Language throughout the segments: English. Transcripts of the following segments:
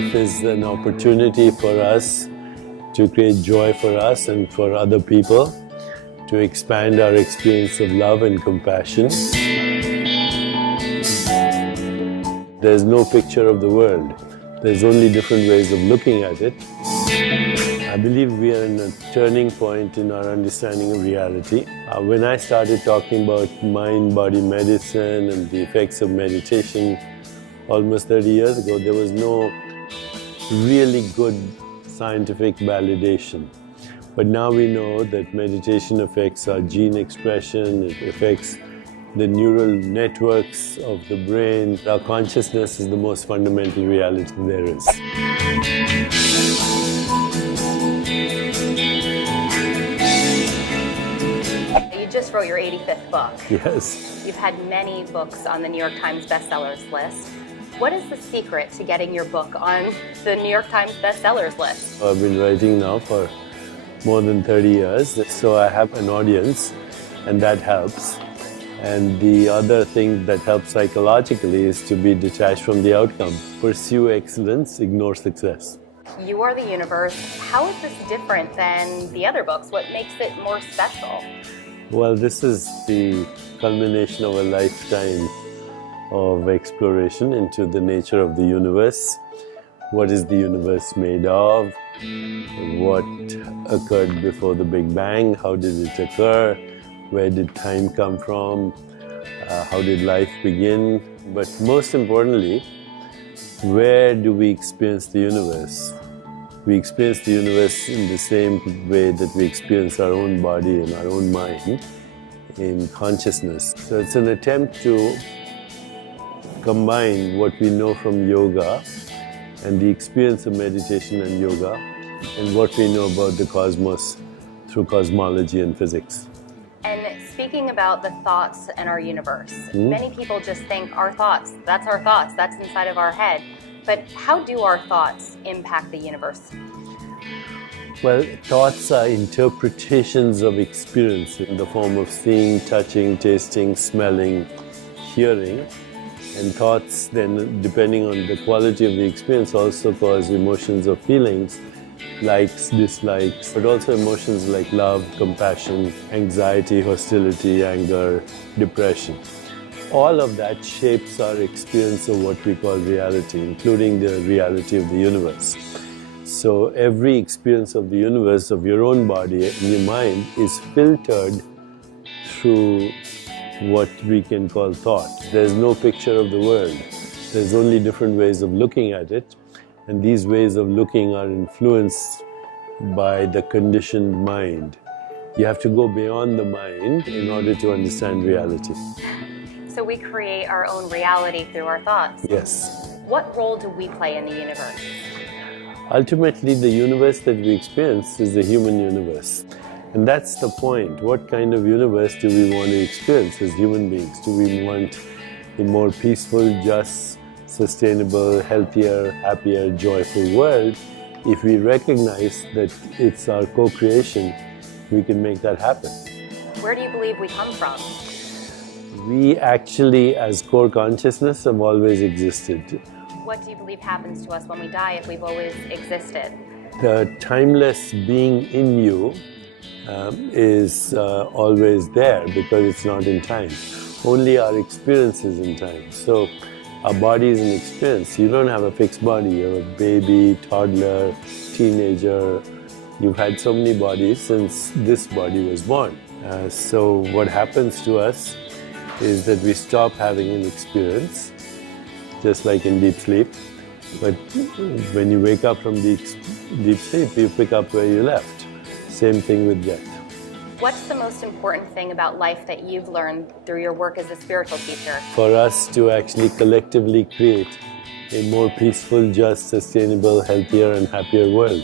life is an opportunity for us to create joy for us and for other people, to expand our experience of love and compassion. There's no picture of the world. There's only different ways of looking at it. I believe we are in a turning point in our understanding of reality. When I started talking about mind-body medicine and the effects of meditation almost 30 years ago, there was no really good scientific validation. But now we know that meditation affects our gene expression, it affects the neural networks of the brain. Our consciousness is the most fundamental reality there is. You just wrote your 85th book. Yes. You've had many books on the New York Times Bestsellers list. What is the secret to getting your book on the New York Times Bestsellers list? I've been writing now for more than 30 years, so I have an audience, and that helps. And the other thing that helps psychologically is to be detached from the outcome. Pursue excellence, ignore success. You Are the Universe. How is this different than the other books? What makes it more special? Well, this is the culmination of a lifetime of exploration into the nature of the universe. What is the universe made of? What occurred before the Big Bang? How did it occur? Where did time come from? How did life begin? But most importantly, where do we experience the universe? We experience the universe in the same way that we experience our own body and our own mind, in consciousness. So it's an attempt to combine what we know from yoga and the experience of meditation and yoga and what we know about the cosmos through cosmology and physics. And speaking about the thoughts and our universe, many people just think our thoughts, that's inside of our head. But how do our thoughts impact the universe? Well, thoughts are interpretations of experience in the form of seeing, touching, tasting, smelling, hearing. And thoughts then, depending on the quality of the experience, also cause emotions or feelings, likes, dislikes, but also emotions like love, compassion, anxiety, hostility, anger, depression. All of that shapes our experience of what we call reality, including the reality of the universe. So every experience of the universe, of your own body and your mind, is filtered through what we can call thought. There's no picture of the world. There's only different ways of looking at it. And these ways of looking are influenced by the conditioned mind. You have to go beyond the mind in order to understand reality. So we create our own reality through our thoughts. Yes. What role do we play in the universe? Ultimately, the universe that we experience is the human universe. And that's the point. What kind of universe do we want to experience as human beings? Do we want a more peaceful, just, sustainable, healthier, happier, joyful world? If we recognize that it's our co-creation, we can make that happen. Where do you believe we come from? We actually, as core consciousness, have always existed. What do you believe happens to us when we die if we've always existed? The timeless being in you is always there because it's not in time. Only our experience is in time. So our body is an experience. You don't have a fixed body. You're a baby, toddler, teenager. You've had so many bodies since this body was born. So what happens to us is that we stop having an experience, just like in deep sleep. But when you wake up from deep sleep, you pick up where you left. Same thing with death. What's the most important thing about life that you've learned through your work as a spiritual teacher? For us to actually collectively create a more peaceful, just, sustainable, healthier and happier world.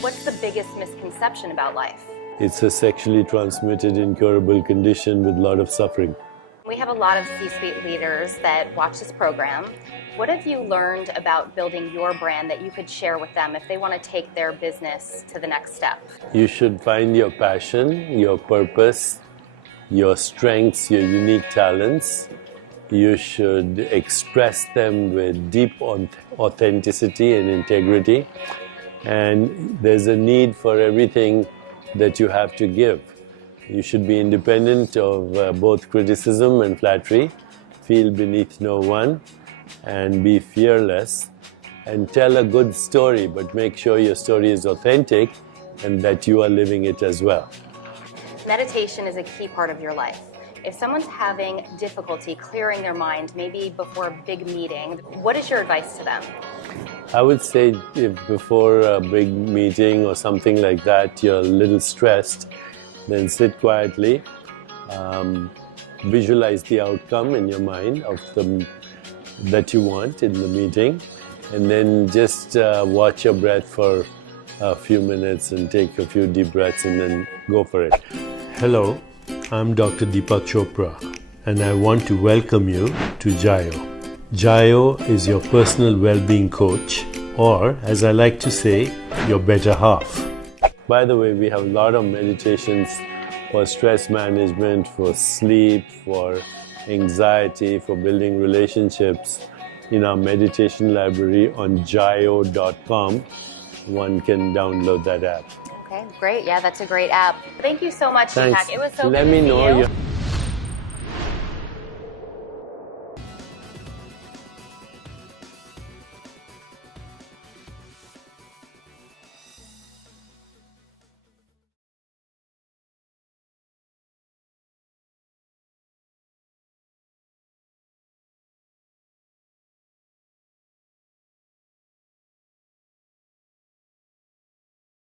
What's the biggest misconception about life? It's a sexually transmitted, incurable condition with a lot of suffering. We have a lot of C-suite leaders that watch this program. What have you learned about building your brand that you could share with them if they want to take their business to the next step? You should find your passion, your purpose, your strengths, your unique talents, You should express them with deep authenticity and integrity. And there's a need for everything that you have to give. You should be independent of both criticism and flattery, feel beneath no one, and be fearless. And tell a good story, but make sure your story is authentic and that you are living it as well. Meditation is a key part of your life. If someone's having difficulty clearing their mind, maybe before a big meeting, what is your advice to them? I would say if before a big meeting or something like that, you're a little stressed, then sit quietly, visualize the outcome in your mind of that you want in the meeting, and then just watch your breath for a few minutes and take a few deep breaths and then go for it. Hello, I'm Dr. Deepak Chopra, and I want to welcome you to Jayo. Jayo is your personal well-being coach, or as I like to say, your better half. By the way, we have a lot of meditations for stress management, for sleep, for anxiety, for building relationships in our meditation library on jayo.com. One can download that app. Okay, great. Yeah, that's a great app. Thank you so much, Thanks. Deepak. It was so Let good me to see know you.